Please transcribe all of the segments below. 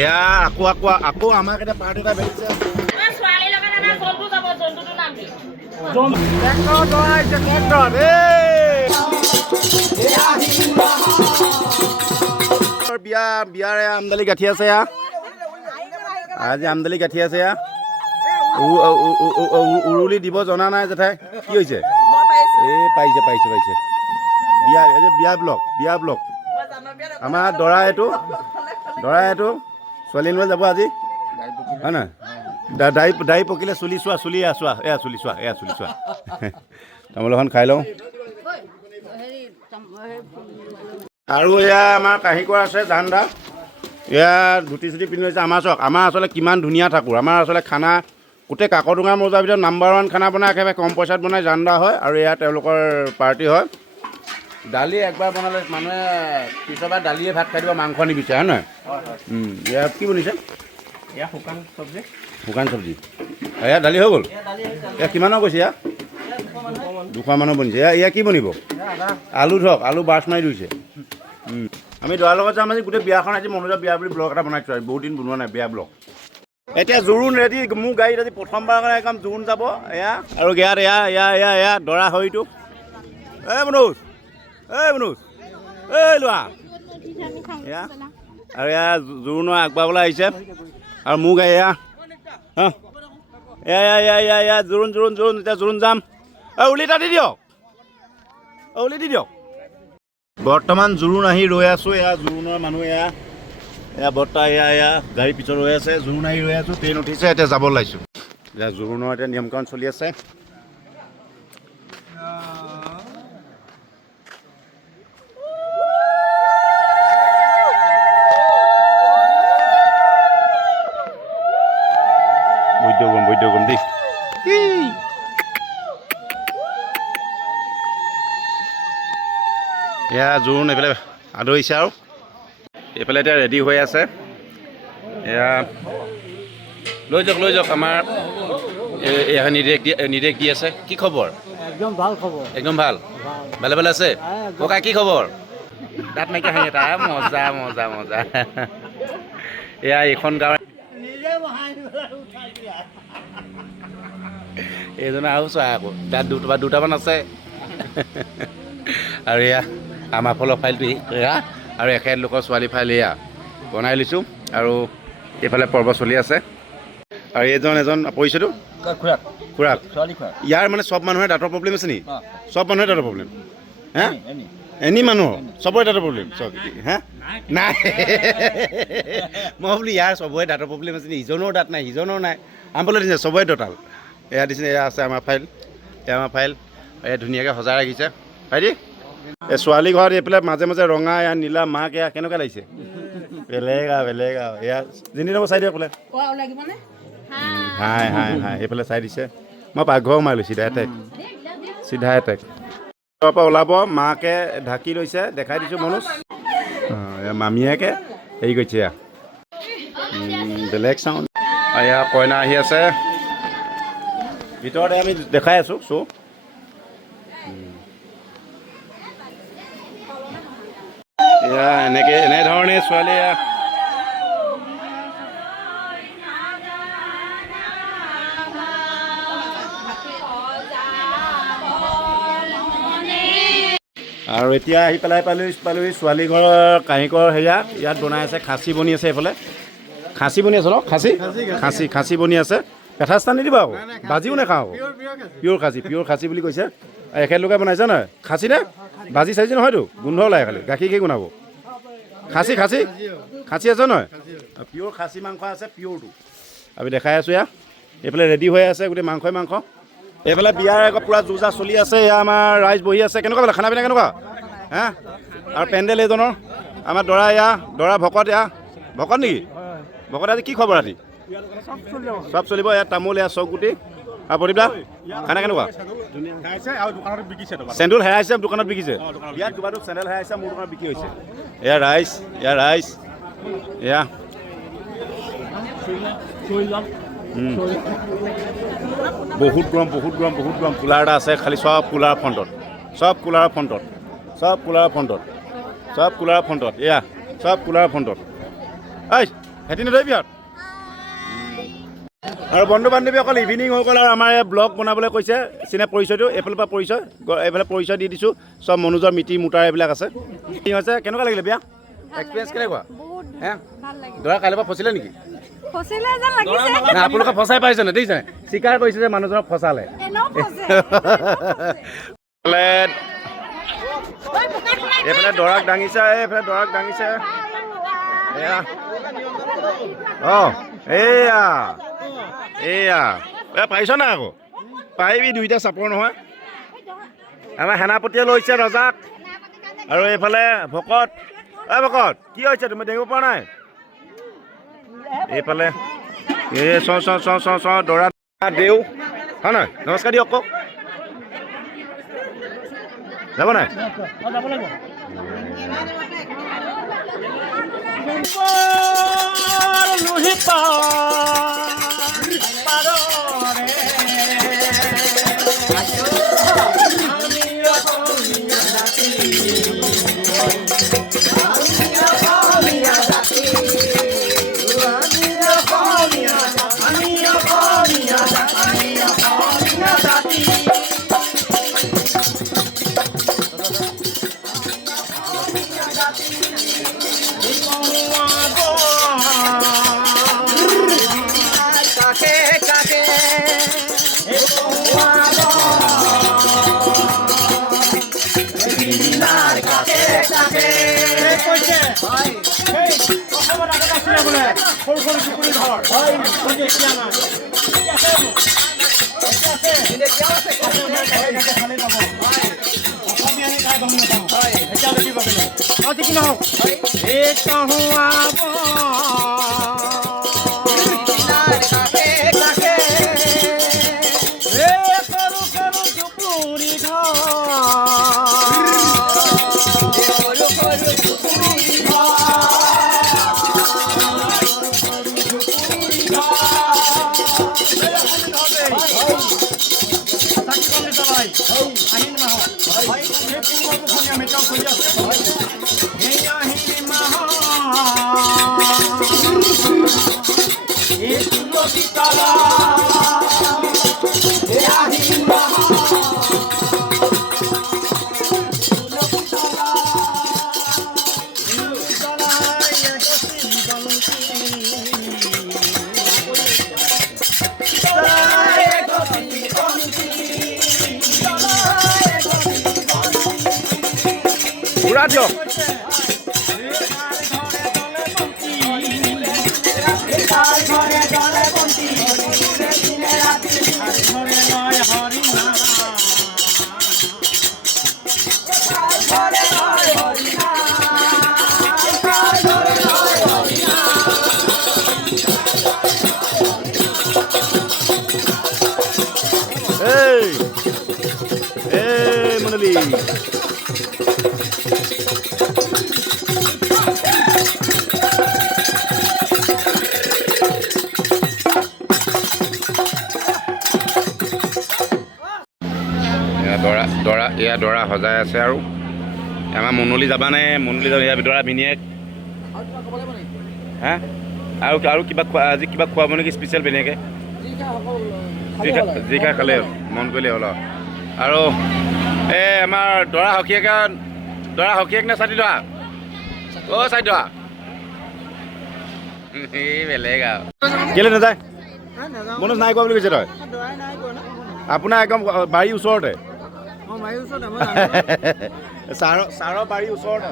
এয়া আকৌ আমাক এটা পাৰ্টি এটা বেলিছে বিয়াৰ আমদালি গাঁঠি আছে আজি আমদালি গাঁঠি আছে উৰুলি দিব জনা নাই জেঠাই কি হৈছে এই পাইছে বিয়া ব্লক আমাৰ দৰা এইটো ছোৱালী লৈ যাব আজি হয় নহয় দাই পকিলে চুলি চোৱা চুলি চোৱা তামোল এখন খাই লওঁ আৰু এয়া আমাৰ কাঁহী কৰা আছে জানদা এয়া ধুতি চুটি পিন্ধি আছে আমাৰ আচলতে কিমান ধুনীয়া থাকোঁ আমাৰ আচলতে খানা গোটেই কাকডোঙা মৌজাৰ ভিতৰত নাম্বাৰ 1 খানা বনাই একেবাৰে কম পইচাত বনাই জানদা হয় আৰু এয়া তেওঁলোকৰ পাৰ্টি হয় দালি একবাৰ বনালে মানুহে পিছৰবাৰ দালিয়ে ভাত খাই দিব মাংস নিবিচাৰে হয় নহয় এয়া কি বনিছে এয়া শুকান চব্জি এয়া দালি হৈ গ'ল এয়া কিমানৰ কৈছে এয়া 200 মানৰ বনিছে এয়া কি বনিব আলু ধৰক আলু বাছ মাৰি দিছে আমি দৰাৰ লগত যাম আজি গোটেই বিয়াখন আজি মনোজৰ বিয়া বুলি ব্লগ এটা বনাইছোঁ আৰু বহুত দিন বনোৱা নাই বিয়া ব্লগ এতিয়া জোৰোণ ৰেডি মোৰ গাড়ীত আজি প্ৰথমবাৰৰ কাৰণে একদম জোৰোণ যাব এয়া আৰু ইয়াত এয়া দৰা হৰিটো মনোজ লোৱা এয়া আৰু এয়া জোৰোণৰ আগবাবলৈ আহিছে আৰু মোৰ গাড়ী এয়া জোৰোণ এতিয়া জোৰোণ যাম উলি এটা দি দিয়ক বৰ্তমান জোৰোণ আহি ৰৈ আছোঁ এয়া জোৰোণৰ মানুহ এয়া বৰ্তা এয়া গাড়ীৰ পিছত ৰৈ আছে জোৰোণ আহি ৰৈ আছোঁ ট্ৰেইন উঠিছে এতিয়া যাব ওলাইছোঁ এতিয়া জোৰোণৰ এতিয়া নিয়মকানুন চলি আছে বৈদ্যগম দেই এয়া জোৰোণ এইফালে আদৰিছে আৰু এইফালে এতিয়া ৰেডি হৈ আছে এয়া লৈ যাওক আমাৰ এয়া নিৰ্দেশ দি আছে কি খবৰ একদম ভাল খবৰ একদম ভালে আছে ককা কি খবৰ দাঁত নাইকিয়া হাঁহি এটা মজা এয়া এইখন গাঁৱৰ এইজনে আৰু চোৱা আকৌ তাত দুটামান আছে আৰু এয়া আমাৰ ফালৰ ফাইলটো এয়া আৰু এখেত লোকৰ ছোৱালী ফাইল এয়া বনাই লৈছোঁ আৰু এইফালে পৰ্ব চলি আছে আৰু এজন পৰিছেতো খুৰাক ইয়াৰ মানে চব মানুহৰ দাঁতৰ প্ৰব্লেম আছে নেকি চব মানুহৰ দাঁতৰ প্ৰব্লেম হে এনি মানুহৰ চবৰে দাঁতৰ প্ৰব্লেম চব হে নাই মই বোলো ইয়াৰ চবৰে দাঁতৰ প্ৰব্লেম আছে নেকি ইজনৰ দাঁত নাই সিজনৰ নাই আমফালে দিছে চবৰে দঁতাল এয়া দিছে এয়া আছে আমাৰ ফাইল এয়া ধুনীয়াকৈ সজাই ৰাখিছে ভাইটি এই ছোৱালী ঘৰত এইফালে মাজে মাজে ৰঙা এয়া নীলা মাক এয়া কেনেকুৱা লাগিছে বেলেগ এয়া জিনি নম্বৰ চাই দিয়ক বোলে হাই এইফালে চাই দিছে মই পাকঘৰ সোমাই চিধা এটেক পৰা ওলাব মাকে ঢাকি লৈছে দেখাই দিছোঁ মনোজ মামীয়েকে হেৰি কৰিছে এয়া বেলেগ চাউণ্ড এয়া কইনা আহি আছে ভিতৰতে আমি দেখাই আছোঁ চ' এয়া এনেধৰণে ছোৱালী আৰু এতিয়া আহি পালোহি ছোৱালী ঘৰৰ কাঁহীকৰ হেৰিয়া ইয়াত বনাই আছে খাচী বনি আছে এইফালে খাচী বনি আছে ন খাচী বনি আছে পেঠাচ টানি দিবা আকৌ ভাজিও নাখাওঁ পিয়'ৰ খাচী বুলি কৈছে এখেতলোকে বনাইছে নহয় খাচী নে ভাজি চাইজি নহয়তো গোন্ধ ওলায় খালি গাখীৰ নাব খাচী আছে নহয় পিয়'ৰ খাচী মাংস আছে পিয়'ৰটো আমি দেখাই আছোঁ এয়া এইফালে ৰেডি হৈ আছে গোটেই মাংস এইফালে বিয়াৰ আকৌ পূৰা যো-জা চলি আছে এয়া আমাৰ ৰাইজ বহি আছে কেনেকুৱা বোলে খানা পিনা কেনেকুৱা হে আৰু পেণ্ডেল এইজনৰ আমাৰ দৰা ভকত নেকি ভকত আজি কি খবৰ ৰাতি চব চলিব এয়া তামোল এয়া চক গুটি আৰু প্ৰদীপ দা খানা কেনেকুৱা চেণ্ডেল হেৰাইছে দোকানত বিকিছে ইয়াত তোমাৰতো চেণ্ডেল হেৰাইছে মোৰ দোকানত বিক্ৰী হৈছে এয়া ৰাইজ এয়া বহুত গৰম কুলাৰ এটা আছে খালি চব কুলাৰ ফ্ৰণ্টত এয়া চব কুলাৰ ফ্ৰণ্টত হেতি নধৰিবি আৰু বন্ধু বান্ধৱী অকল ইভিনিং হৈ গ'ল আৰু আমাৰ এই ব্লগ বনাবলৈ কৈছে চিনে পৰিচয়টো এইফালৰ পৰা পৰিচয় এইফালে পৰিচয় দি দিছোঁ চব মনোজৰ মিতি মুটাৰ এইবিলাক আছে কি হৈছে কেনেকুৱা লাগিলে বিয়া এক্সপিৰিয়েঞ্চ কেনেকুৱা হে দৰা কাইলৈৰ পৰা ফচিলে নেকি না আপোনালোকে ফচাই পাইছে নে দেখিছে স্বীকাৰ কৰিছে যে মানুহজনক ফচালে এইফালে দৰাক দাঙিছে এইফালে দৰাক দাঙিছে এয়া অঁ এয়া এয়া পাৰিছ নাই আকৌ পাৰিবি দুইটা চাপৰ নহয় আমাৰ সেনাপতিয়ে লৈছে ৰজাক আৰু এইফালে ভকত ভকত কি হৈছে তুমি দেখিব পৰা নাই এইফালে এই চ দৰা দেউ হয় নহয় নমস্কাৰ দিয়ক কওক যাব নাই পুৰা দিয়ক মণ্ডলী এয়া দৰা সজাই আছে আৰু আমাৰ মনলি যাবানে মনলি যাব ইয়াৰ দৰা ভিনিয়েক হা আৰু কিবা আজি কিবা খোৱাব নেকি স্পেচিয়েল ভিনিয়েকে যি খাই খালে মন কৰিলে হ'ল আৰু এই আমাৰ দৰা সখীয়েক নে চাতি দৰা চাতি দৰা এই বেলেগ আৰু কেলৈ নাযায় মনোজ নাই কোৱা বুলি কৈছে তই আপোনাৰ একদম বাৰীৰ ওচৰতে ছাৰৰ বাৰীৰ ওচৰতে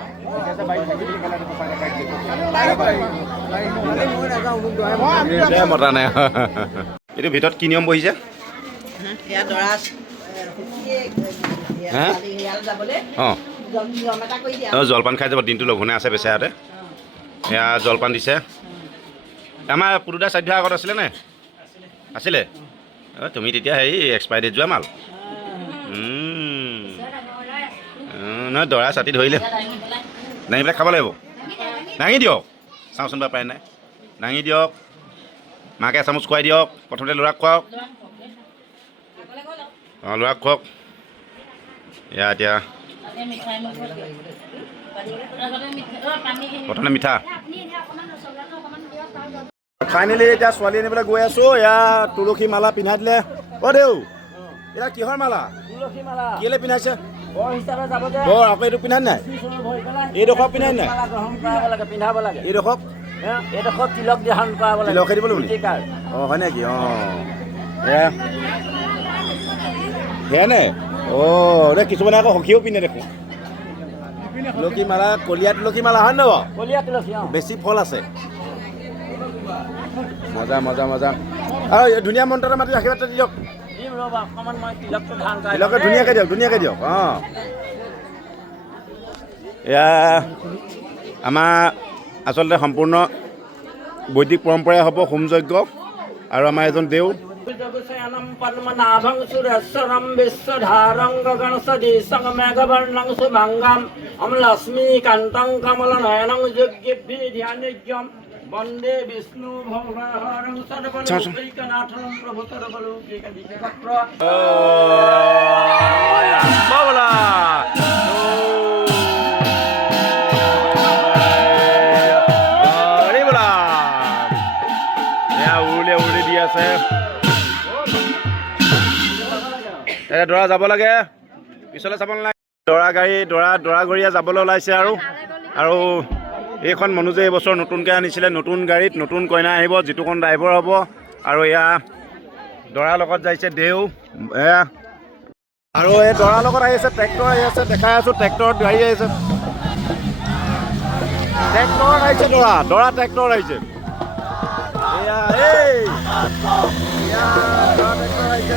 মতা নাই এইটো ভিতৰত কি নিয়ম বহিছে জলপান খাই যাব দিনটো লঘোণে আছে বেচেৰাতে এয়া জলপান দিছে আমাৰ পুৰুদা শ্ৰাদ্ধ আগত আছিলে নে আছিলে তুমি তেতিয়া হেৰি এক্সপায়াৰ ডেট যোৱা মাল নহয় দৰা ছাতি ধৰিলে দাঙি পেলাই খাব লাগিব দাঙি দিয়ক চাওঁচোন বা পাৰে নাই দাঙি দিয়ক মাকে এচামুচ খুৱাই দিয়ক প্ৰথমতে ল'ৰাক খুৱাওক অঁ ল'ৰাক খুৱাওক এয়া এতিয়া প্ৰথমে মিঠা ফাইনেলি এতিয়া ছোৱালী আনিবলৈ গৈ আছোঁ। এয়া তুলসী মালা পিন্ধাই দিলে। অ' দেউ এতিয়া কিহৰ মালা? তুলসী মালা কেলৈ পিন্ধাইছে? বৰ হিচাপে যাব যে বৰ আকৌ এইটো পিন্ধাই নাই? এইডোখৰ পিন্ধাই নাই? মালা গ্ৰহণ কৰাব লাগে, পিন্ধাব লাগে। এইডোখৰ এইডোখৰ তিলক ধাৰণ কৰাব লাগে। তিলকে দিব লাগিব টিকাৰ। অঁ হয় নেকি? অঁ এয়া সেয়া নে? অঁ দে কিছুমানে আকৌ সখীও পিন্ধে দেখোন তুলসী মালা। কলীয়া তুলসী মালা হয় নহয় বাৰু? কলীয়া তুলসী বেছি ফল আছে। মজা মজা মজা। আৰু ধুনীয়া মন্ত্ৰ এটা মাতি আশীৰ্বাদ এটা দিয়ক। দিম ৰ'বা অকণমান মই তিলকটো ধাৰণ কৰা। তিলকে ধুনীয়াকৈ দিয়ক, ধুনীয়াকৈ দিয়ক। অঁ এয়া আমাৰ আচলতে সম্পূৰ্ণ বৈদিক পৰম্পৰাই হ'ব হোম যজ্ঞ। আৰু আমাৰ এজন দেউ জগশয়নম পদ্মনাভং সুৰেশ্বৰম বিশ্বধাৰং গগনসদৃশং মেঘবৰ্ণং শুভাঙ্গম অম্লস্মিকান্তং কমলনয়নং যোগ্যেভ্যः ধ্যানযজ্ঞম বন্দে বিষ্ণু ভগবানং সৰ্বলোকৈকনাথং প্ৰভু সৰ্বলোকৈকদিকচক্ৰ। বাবলা উৰুলি দি আছে। দৰা যাব লাগে, পিছলৈ চাব নালাগে। দৰা গাড়ী দৰাঘৰীয়া যাবলৈ ওলাইছে। আৰু এইখন মনোজে এইবছৰ নতুনকৈ আনিছিলে। নতুন গাড়ীত নতুন কইনা আহিব, যিটোখন ড্ৰাইভাৰ হ'ব। আৰু এয়া দৰাৰ লগত যাইছে দেউ। এয়া আৰু এই দৰাৰ লগত আহিছে ট্ৰেক্টৰ আহি আছে, দেখাই আছোঁ। ট্ৰেক্টৰত গাড়ী আহিছে, ট্ৰেক্টৰত আহিছে। দৰা ট্ৰেক্টৰত আহিছে। এয়া দৰা ট্ৰেক্টৰত আহিছে।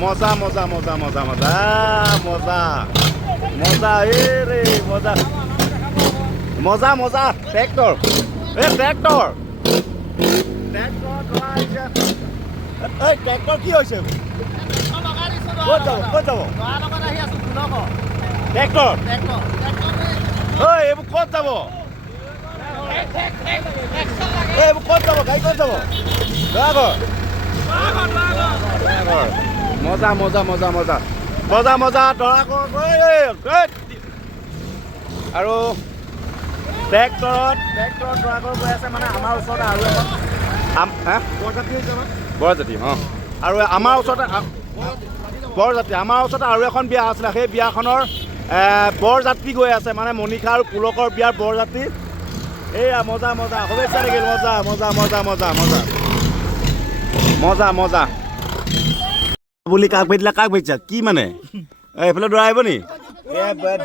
মজা মজা মজা মজা মজা মজা মজা ৰে মজা মজা মজা। ট্ৰেক্টৰ ট্ৰেক্টৰ ট্ৰেক্টৰ কি হৈছে? ক'ত যাব ট্ৰেক্টৰ? এইবোৰ ক'ত যাব? এইবোৰ ক'ত যাব? গাড়ী ক'ত যাব? দৰাঘৰ। মজা মজা মজা মজা মজা মজা দৰাঘৰ। আৰু ট্ৰেক্টৰত দৰাঘৰ গৈ আছে। মানে আমাৰ ওচৰতে আৰু এখন বৰজাতি। অঁ আৰু আমাৰ ওচৰতে বৰযাত্ৰী। আমাৰ ওচৰতে আৰু এখন বিয়া আছিলে, সেই বিয়াখনৰ বৰযাত্ৰী গৈ আছে। মানে মণিষা আৰু পুলকৰ বিয়াৰ বৰযাত্ৰী। এইয়া মজা মজা শুভেচ্ছা থাকিল। মজা মজা মজা মজা মজা মজা মজা বুলি কাক ভেটিলে? কাক ভেটিছা? কি মানে এইফালে দৰা আহিব নি?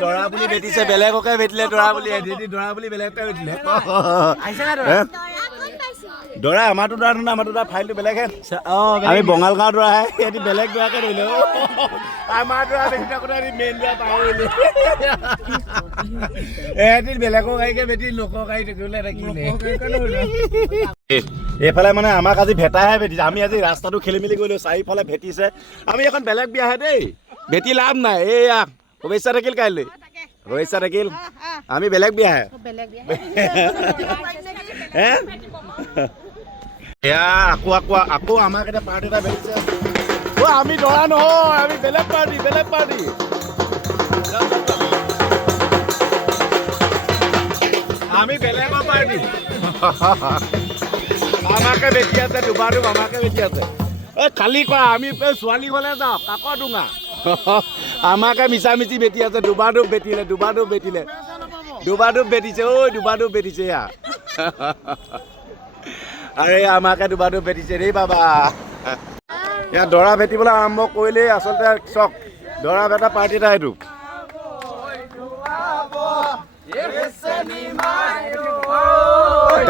দৰা বুলি ভেটিছে, বেলেগকে ভেটিলে। দৰা বুলি বেলেগকে ভেটিলে। দৰা আমাৰতো দৰা নহয়, আমাৰতো দৰা ফাইলটো বেলেগহে। আমি বঙাল গাঁৱৰ দৰাহে, সিহঁতি বেলেগ দৰাকে ধৰিলে। আমাৰ দৰা দেখি থাকোঁতে মেইন দৰা পাহৰিলে। এহেঁতি বেলেগৰ গাড়ীকে বেটি লোকৰ গাড়ী থাকিলে থাকিলে। এইফালে মানে আমাক আজি ভেটাহে ভেটিছে। আমি আজি ৰাস্তাটো খেলি মেলি কৰিলোঁ, চাৰিওফালে ভেটিছে। আমি এখন বেলেগ বিয়াহে দেই, ভেটি লাভ নাই। এইয়া শুভেচ্ছা থাকিল, কাইলৈ শুভেচ্ছা থাকিল। আমি বেলেগ বিয়াহে। এয়া আকৌ আমাক এটা পাৰ্টি এটা ভেটিছে। আমি দৰা নহয়, আমি বেলেগ পাৰ্টি। আমি বেলেগৰ পাৰ্টি। আমাকে বেটি আছে, দুবাৰ আমাকে বেটি আছে। খালী কৰা, আমি ছোৱালী ঘৰলৈ যাওঁ, কাকৰ ডোঙা। আমাকে মিছা মিছি বেটি আছে। দুবাৰ বেটিলে। দুবাৰ বেটিছে। দুবাৰ বেটিছে। এয়া আৰে আমাকে দুবাৰ বেটিছে দেই বাবা। ইয়াত দৰা ভেটিবলৈ আৰম্ভ কৰিলেই আচলতে চক দৰা ভেটা পাৰ্টি এটা। এইটো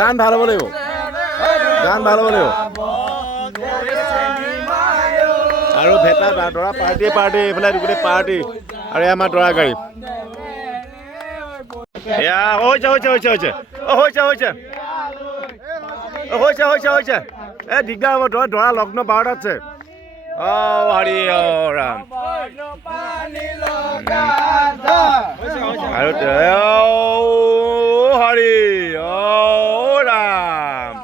গান ভাল হ'ব লাগিব, আৰু ভেটা দৰা পাৰ্টি এইফালে গোটেই পাৰ্টি। আৰু আমাৰ দৰা গাড়ী। এয়া হৈছে দিগদাৰ হ'ব। দৰা লগ্ন 12টাত আছে। হৰি ৰাম আৰু হৰি ৰাম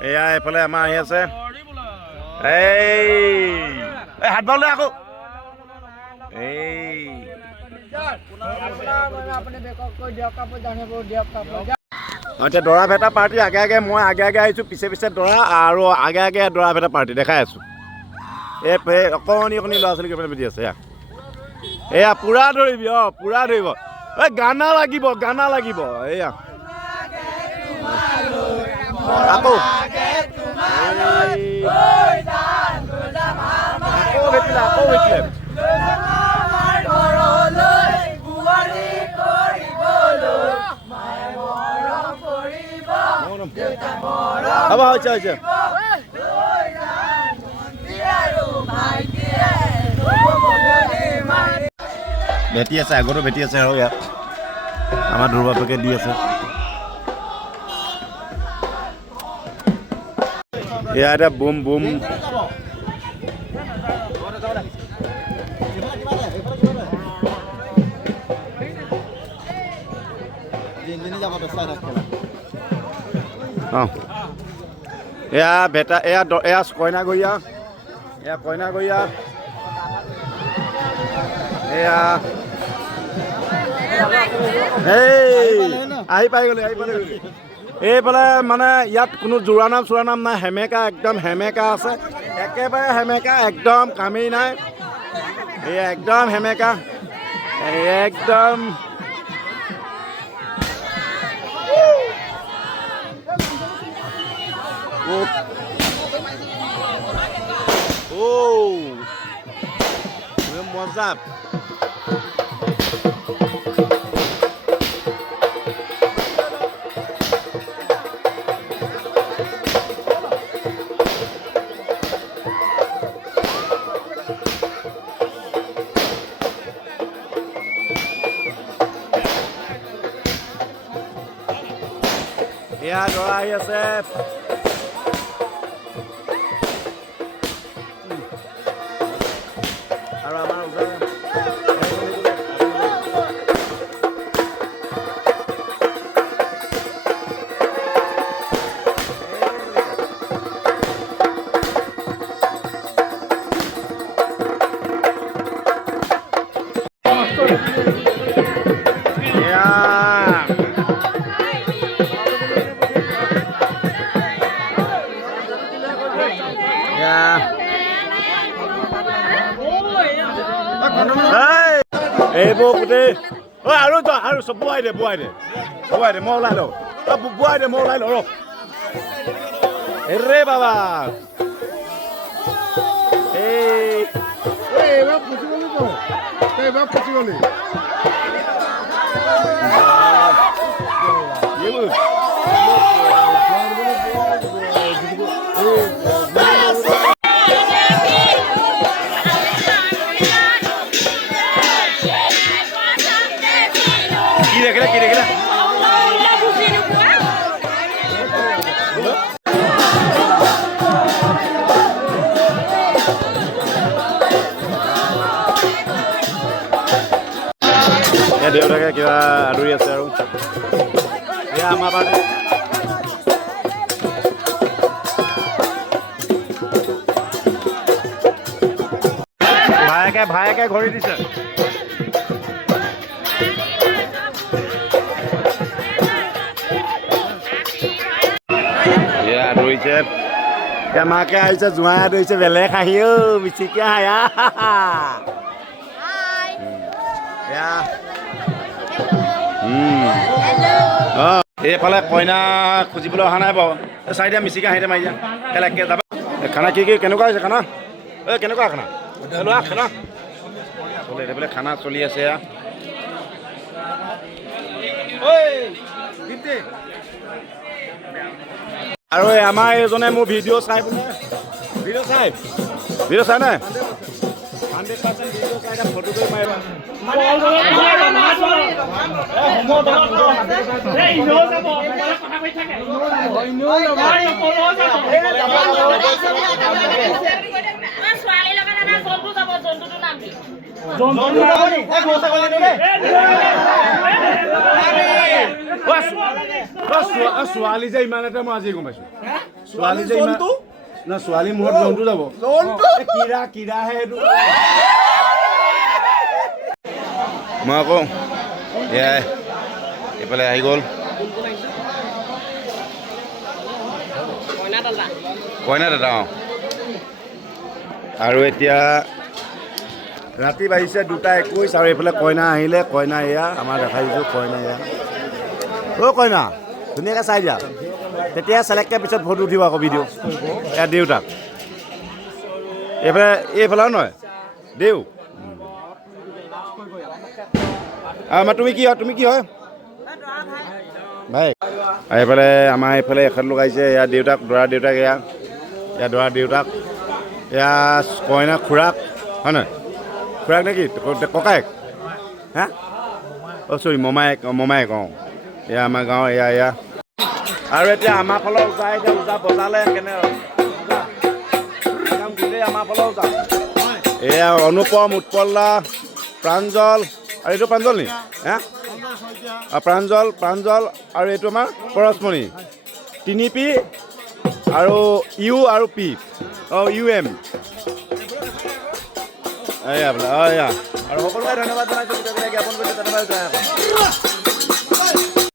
এয়া এইফালে আমাৰ আহি আছে এই হাত বাউলে আকৌ এই এতিয়া দৰা ভেটা পাৰ্টি আগে আগে মই আগে আগে আহিছোঁ পিছে পিছে দৰা আৰু আগে আগে দৰা ভেটা পাৰ্টি দেখাই আছোঁ এই অকণি অকণি ল'ৰা ছোৱালী কেইটামান বেটি আছে এয়া পূৰা ধৰিবি পূৰা ধৰিব এই গানা লাগিব এয়া আকৌ ভেটিলে হ'ব হৈছে ভেটি আছে আগতো ভেটি আছে আৰু ইয়াত আমাৰ দুৰ্বাপেকে দি আছে এয়া এতিয়া বুম বুম এয়া ভেটা এয়া কইনাগৰীয়া এয়া আহি পাই গ'লে এইফালে মানে ইয়াত কোনো জোৰা নাম চোৰা নাম নাই হেমেকা একদম হেমেকা আছে একেবাৰে হেমেকা একদম কামেই নাই এই একদম হেমেকা একদম মজা এয়া দৰা আহি আছে আৰু আমাৰ এইবোৰ গোটেই আৰু চব বোৱাই দে মই ওলাই লওঁ মই ওলাই লওঁ ৰে বাবা এইবাৰ ফুচি গলি কি দেখিলা দেউতাকে কিবা আদৰি আছে আৰু এয়া আমাৰ পাৰ্টি ভায়েকে ঘড়ী দিছে আদৰিছে মাকে আহিছে জোঁৱাই আদৰিছে বেলেগ হাঁহি মিচিকে হাঁহা এইফালে কইনা খুজিবলৈ অহা নাই বাৰু চাই দিয়া মিচিকে হাঁহিতে মাৰি দিয়া কেলেকে যাবা খানা কি কেনেকুৱা হৈছে খানা কেনেকুৱা খানা লোৱা খানা চলে এইফালে খানা চলি আছে আৰু আমাৰ এইজনে মোৰ ভিডিঅ' চাই নাই 100% ভিডিঅ' চাই ফটো কৰি মাৰিবা ছোৱালী যে ইমান এটা মই আজি গম পাইছোঁ ছোৱালী যে ইমান না ছোৱালী মূৰত জন্তু যাব কিৰা কিৰাহে সেইটো মই আকৌ এয়াই এইফালে আহি গ'ল কইনা দাদা অঁ আৰু এতিয়া ৰাতি বাজিছে 2:21 আৰু এইফালে কইনা আহিলে কইনা এয়া আমাৰ দেখাই দিছোঁ কইনা এয়া অ' কইনা ধুনীয়াকৈ চাই দিয়া তেতিয়া চেলেক্টকৈ পিছত ফটো উঠিব আকৌ ভিডিঅ' এয়া দেউতাক এইফালে নহয় দেউ আমাৰ তুমি কি হয় ভাই এইফালে আমাৰ এইফালে এখেত লগাইছে এয়া দেউতাক দৰা দেউতাক এয়া দৰা দেউতাক এয়া কইনা খুৰাক হয় নহয় খুৰাক নেকি ককায়েক হা অ' চৰি মমায়েক অঁ এয়া আমাৰ গাঁৱৰ এয়া আৰু এতিয়া আমাৰ ফালৰ ওজা এতিয়া ওজা বজালে কেনে দিলেই আমাৰ ফালৰ ওজা এয়া অনুপম উৎপল প্ৰাঞ্জল আৰু এইটো প্ৰাঞ্জল নি হা প্ৰাঞ্জল আৰু এইটো আমাৰ পৰশমণি 3P আৰু ইউ আৰু পি অঁ UM এয়া বোলে এয়া আৰু সকলোকে ধন্যবাদ জনাইছোঁ জ্ঞাপন কৰিছোঁ ধন্যবাদ